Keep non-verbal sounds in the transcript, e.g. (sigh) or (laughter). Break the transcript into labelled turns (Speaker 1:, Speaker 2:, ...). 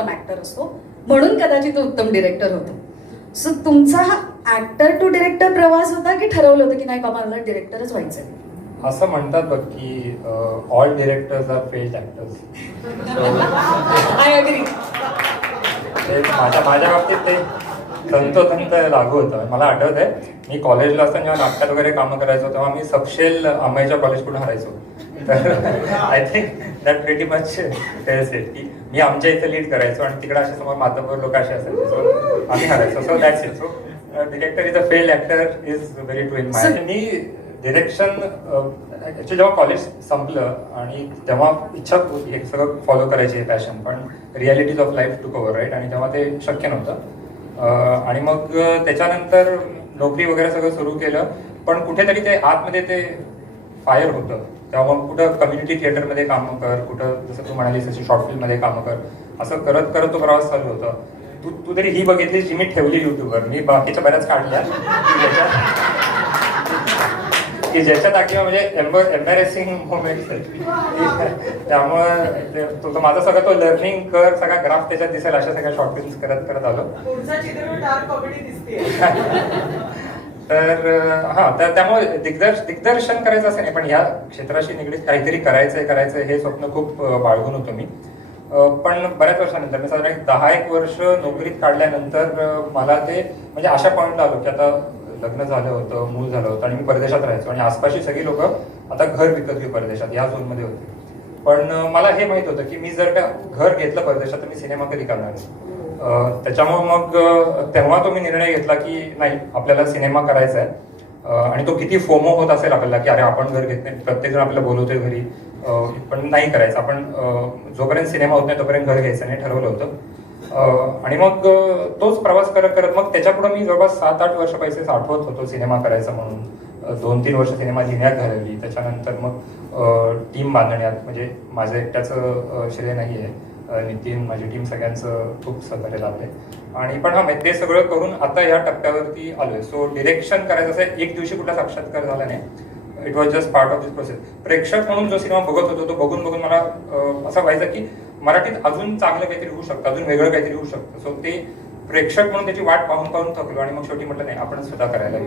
Speaker 1: उत्तम ऍक्टर असतो. म्हणून कदाचित तो उत्तम डिरेक्टर होतो. सो तुमचा हा ऍक्टर टू डिरेक्टर प्रवास होता की ठरवलं होतं की नाही बाबा मला डिरेक्टरच व्हायचंय?
Speaker 2: असं म्हणतात बघ की all directors are failed actors
Speaker 1: I agree
Speaker 2: माझ्या माझ्या बाबतीत ते तंतोतंत लागू होतं. मला आठवत आहे मी कॉलेजला असताना जेव्हा नाटकात वगैरे कामं करायचो तेव्हा मी सपशेल अंबाईच्या कॉलेजकडून हरायचो. तर I think that pretty much it की मी आमच्या इथे लीड करायचो आणि तिकडे असे समोर मातबर लोक असे असायचे. सो आम्ही हरायचो. So that's it so director is a failed actor is very true in my me direction actually जेव्हा कॉलेज संपलं आणि तेव्हा इच्छा हे सगळं फॉलो करायची आहे पॅशन पण realities of life to cover right आणि तेव्हा ते शक्य नव्हतं. अं, आणि मग अं, त्याच्यानंतर नोकरी वगैरे सगळं सुरू केलं. पण कुठेतरी ते आतमध्ये ते फायर होतं. मग कुठं कम्युनिटी थिएटरमध्ये कामं कर कुठं जसं तू म्हणालीस तशी शॉर्ट फिल्ममध्ये कामं कर असं करत करत तो प्रवास चालू होता. तू तू तरी ही बघितलीस जी मी ठेवली युट्यूबवर मी बाकीच्या बऱ्याच काढल्या. की ज्याच्यात अगदी म्हणजे एम्बॅरेसिंग मोमेंट्स आहेत त्यामुळे ते- माझा सगळा तो लर्निंग कर सगळा ग्राफ त्याच्यात दिसेल अशा सगळ्या शॉर्ट फिल्म्स करत करत आलो. (laughs) तर हा तर त्यामुळे दिग्दर्श दिग्दर्शन करायचं असं नाही पण या क्षेत्राशी निगडीत काहीतरी करायचंय करायचंय हे स्वप्न खूप बाळगून होतो मी पण बऱ्याच वर्षानंतर मी साधारण एक दहा एक वर्ष नोकरीत काढल्यानंतर मला ते म्हणजे अशा पॉईंटला आलो की आता लग्न झालं होतं मूल झालं होतं आणि मी परदेशात राहायचो आणि आसपासची सगळी लोक आता घर विकत घेऊ परदेशात या झोनमध्ये होते पण मला हे माहीत होतं की मी जर का घर घेतलं परदेशात तर मी सिनेमा कधी करणार नाही. त्याच्यामुळं त्याच्यामुळे मग तेव्हा तो मी निर्णय घेतला की नाही आपल्याला सिनेमा करायचा आहे आणि तो किती फोमो होत असेल आपल्याला की अरे आपण घर घेत नाही प्रत्येकजण आपल्याला बोलवतोय घरी पण नाही करायचं. आपण जोपर्यंत सिनेमा होत नाही तोपर्यंत घर घ्यायचं नाही ठरवलं होतं. आणि मग तोच प्रवास करत करत मग त्याच्यापुढे मी जवळपास सात आठ वर्ष पैसे साठवत होतो सिनेमा करायचा म्हणून. दोन तीन वर्ष सिनेमा लिहिण्यात घालवली. त्याच्यानंतर मग टीम बांधण्यात म्हणजे माझं एकट्याचं श्रेय नाही आहे नितीन माझी टीम सगळ्यांचं खूप सहकार्य लाभले आणि पण हा ते सगळं करून आता या टप्प्यावरती आलोय. सो डिरेक्शन करायचं असं एक दिवशी कुठला साक्षात्कार झाला नाही. It was just part of this process प्रेक्षक म्हणून जो सिनेमा बघत होतो तो बघून बघून मला असं व्हायचं की मराठीत अजून चांगलं काहीतरी होऊ शकतं अजून वेगळं काहीतरी होऊ शकतं. सो ते प्रेक्षक म्हणून त्याची वाट पाहून पाहून थकलो आणि मग शेवटी म्हटलं नाही आपण स्वतः करायला